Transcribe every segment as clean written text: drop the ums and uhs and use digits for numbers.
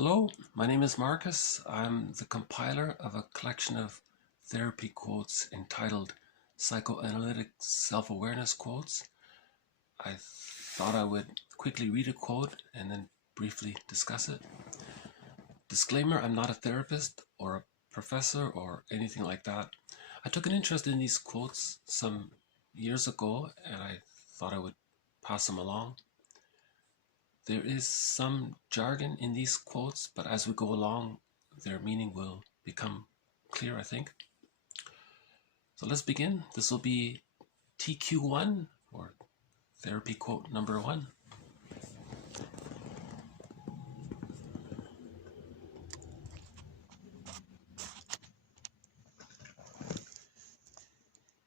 Hello, my name is Marcus. I'm the compiler of a collection of therapy quotes entitled Psychoanalytic Self-Awareness Quotes. I thought I would quickly read a quote and then briefly discuss it. Disclaimer, I'm not a therapist or a professor or anything like that. I took an interest in these quotes some years ago and I thought I would pass them along. There is some jargon in these quotes, but as we go along, their meaning will become clear, I think. So let's begin. This will be TQ1, or therapy quote number 1.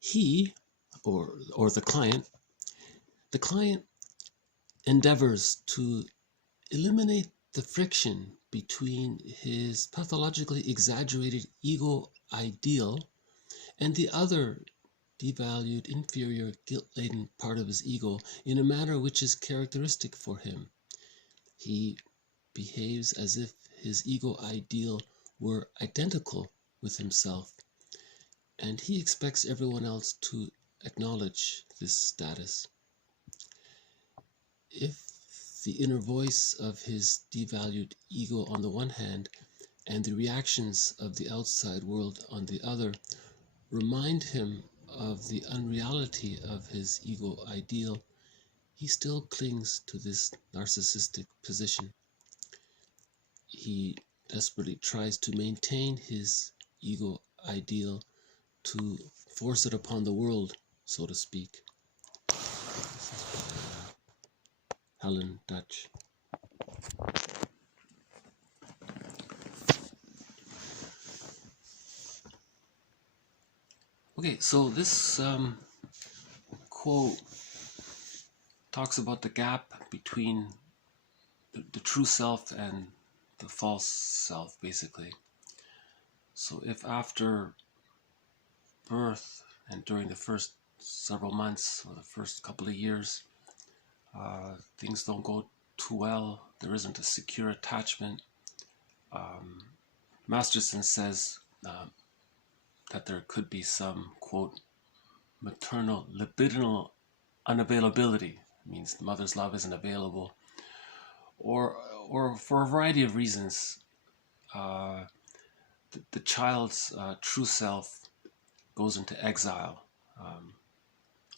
He, or the client endeavors to eliminate the friction between his pathologically exaggerated ego ideal and the other devalued, inferior, guilt-laden part of his ego in a manner which is characteristic for him. He behaves as if his ego ideal were identical with himself, and he expects everyone else to acknowledge this status. If the inner voice of his devalued ego on the one hand and the reactions of the outside world on the other remind him of the unreality of his ego ideal, he still clings to this narcissistic position. He desperately tries to maintain his ego ideal, to force it upon the world, so to speak. Helen Deutsch. Okay, so this quote talks about the gap between the true self and the false self, basically. So if after birth and during the first several months or the first couple of years, things don't go too well, there isn't a secure attachment, Masterson says that there could be some, quote, maternal libidinal unavailability. It means the mother's love isn't available, or for a variety of reasons, the child's true self goes into exile,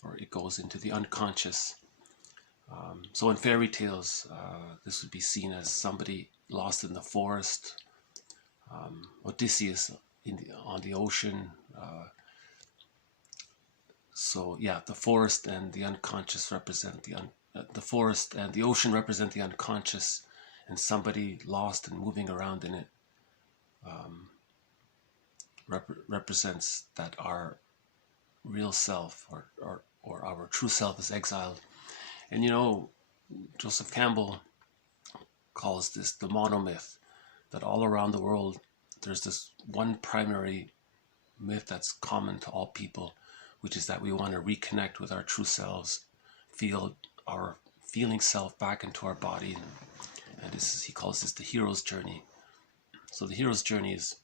or it goes into the unconscious. So in fairy tales, this would be seen as somebody lost in the forest, Odysseus on the ocean. So yeah, the forest and the unconscious represent the forest and the ocean represent the unconscious, and somebody lost and moving around in it represents that our real self or our true self is exiled. And you know, Joseph Campbell calls this the monomyth, that all around the world there's this one primary myth that's common to all people, which is that we want to reconnect with our true selves, feel our feeling self back into our body, and this is, he calls this the hero's journey. So the hero's journey is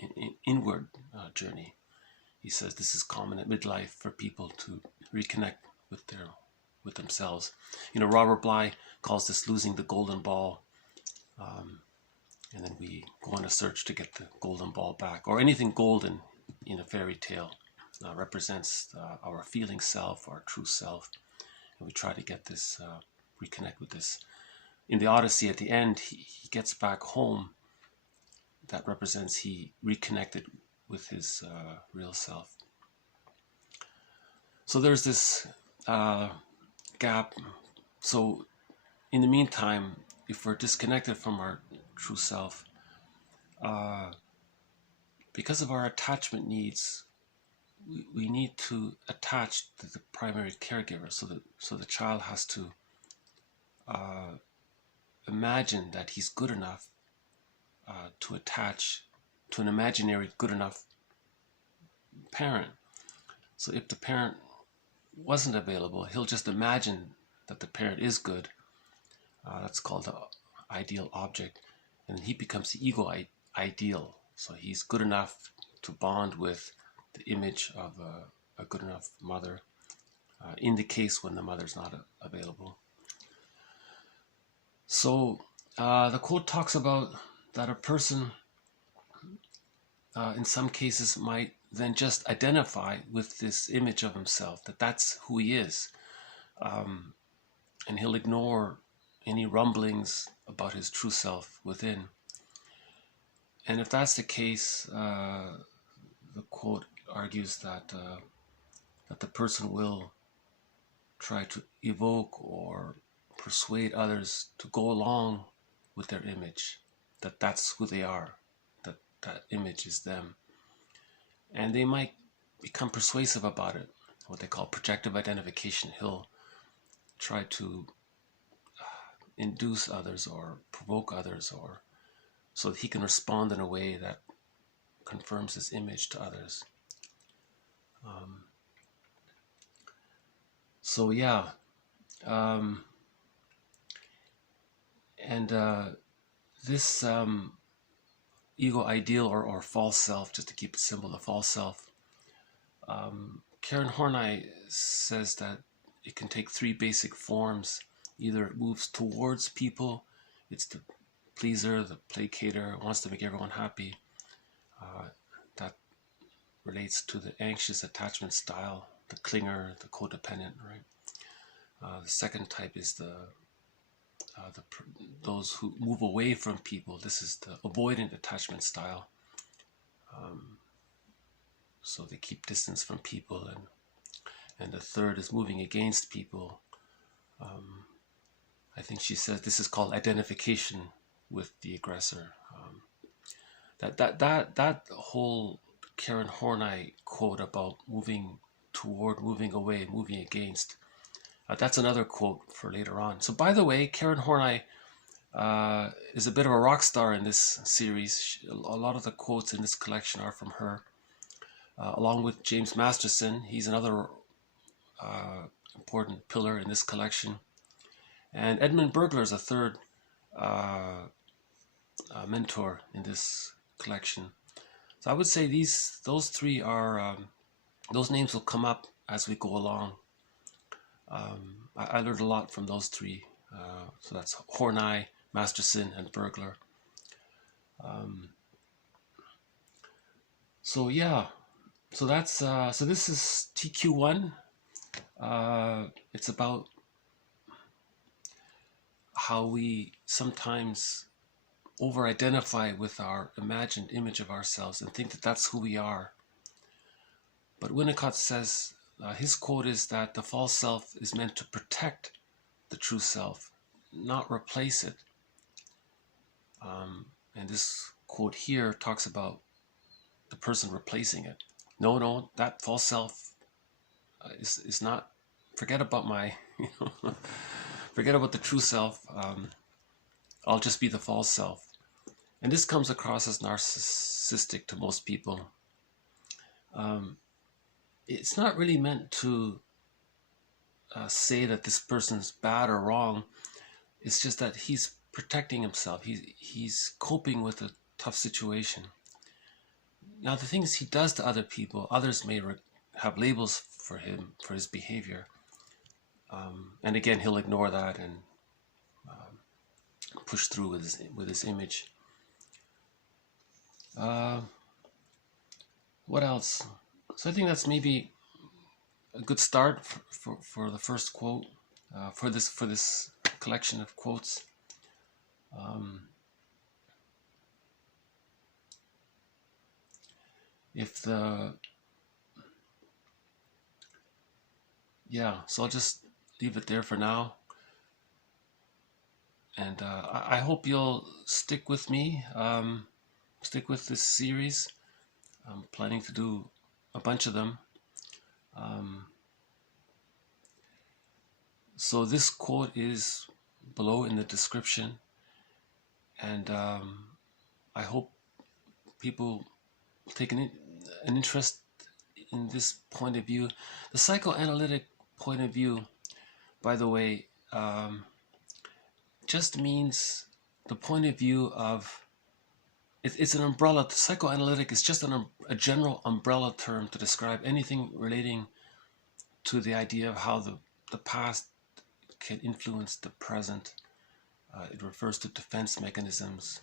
an inward journey. He says this is common at midlife for people to reconnect with themselves. You know, Robert Bly calls this losing the golden ball, and then we go on a search to get the golden ball back, or anything golden in a fairy tale represents our feeling self, our true self, and we try to get this, reconnect with this. In the Odyssey, at the end, he gets back home. That represents he reconnected with his real self. So there's this gap. So in the meantime, if we're disconnected from our true self, because of our attachment needs, we need to attach to the primary caregiver. So the child has to imagine that he's good enough to attach to an imaginary good enough parent. So if the parent wasn't available, he'll just imagine that the parent is good. That's called the ideal object. and he becomes the ego ideal. So he's good enough to bond with the image of a good enough mother, in the case when the mother's not available. So the quote talks about that a person in some cases might then just identify with this image of himself, that that's who he is, and he'll ignore any rumblings about his true self within. And if that's the case, the quote argues that that the person will try to evoke or persuade others to go along with their image, that that's who they are, that that image is them. And they might become persuasive about it, what they call projective identification. He'll try to induce others or provoke others, or so that he can respond in a way that confirms his image to others. So yeah, and this ego ideal or false self, just to keep it simple, the false self, Karen Horney says that it can take three basic forms. Either it moves towards people, it's the pleaser, the placater, wants to make everyone happy. That relates to the anxious attachment style, the clinger, the codependent, right? The second type is those who move away from people. This is the avoidant attachment style. So they keep distance from people, and the third is moving against people. I think she says this is called identification with the aggressor. That whole Karen Horney quote about moving toward, moving away, moving against, that's another quote for later on. So by the way, Karen Horney is a bit of a rock star in this series. A lot of the quotes in this collection are from her, along with James Masterson. He's another important pillar in this collection. And Edmund Burglar is a third mentor in this collection. So I would say those three are, those names will come up as we go along. I learned a lot from those three. So that's Horney, Masterson, and Burglar. So yeah, so that's so this is TQ1. It's about how we sometimes over-identify with our imagined image of ourselves and think that that's who we are. But Winnicott says, his quote is that the false self is meant to protect the true self, not replace it. And this quote here talks about the person replacing it. No, that false self is not, forget about my, forget about the true self. I'll just be the false self. And this comes across as narcissistic to most people. It's not really meant to say that this person's bad or wrong. It's just that he's protecting himself. He's coping with a tough situation. Now, the things he does to other people, others may have labels for him, for his behavior. And again, he'll ignore that and push through with his image. What else? So I think that's maybe a good start for the first quote, for this collection of quotes. So I'll just leave it there for now. And I hope you'll stick with me, stick with this series. I'm planning to do a bunch of them. So this quote is below in the description, and I hope people take an interest in this point of view. The psychoanalytic point of view, by the way, just means the point of view of it's an umbrella. The psychoanalytic is just a general umbrella term to describe anything relating to the idea of how the past can influence the present. It refers to defense mechanisms,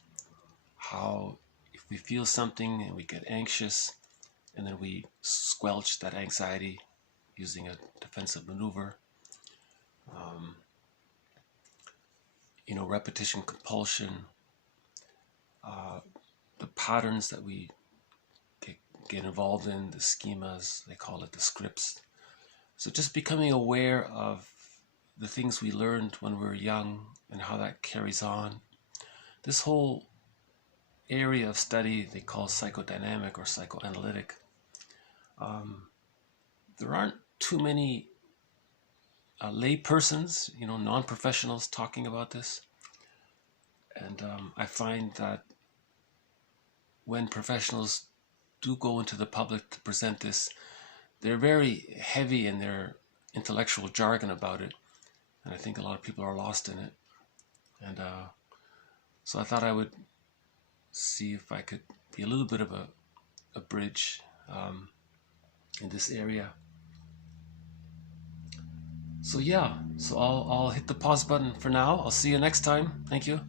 how if we feel something and we get anxious, and then we squelch that anxiety using a defensive maneuver. Repetition compulsion, the patterns that we get involved in, the schemas, they call it the scripts. So just becoming aware of the things we learned when we were young and how that carries on. This whole area of study they call psychodynamic or psychoanalytic. There aren't too many lay persons, non-professionals talking about this. And I find that when professionals do go into the public to present this, they're very heavy in their intellectual jargon about it. And I think a lot of people are lost in it. And so I thought I would see if I could be a little bit of a bridge in this area. So yeah, so I'll hit the pause button for now. I'll see you next time. Thank you.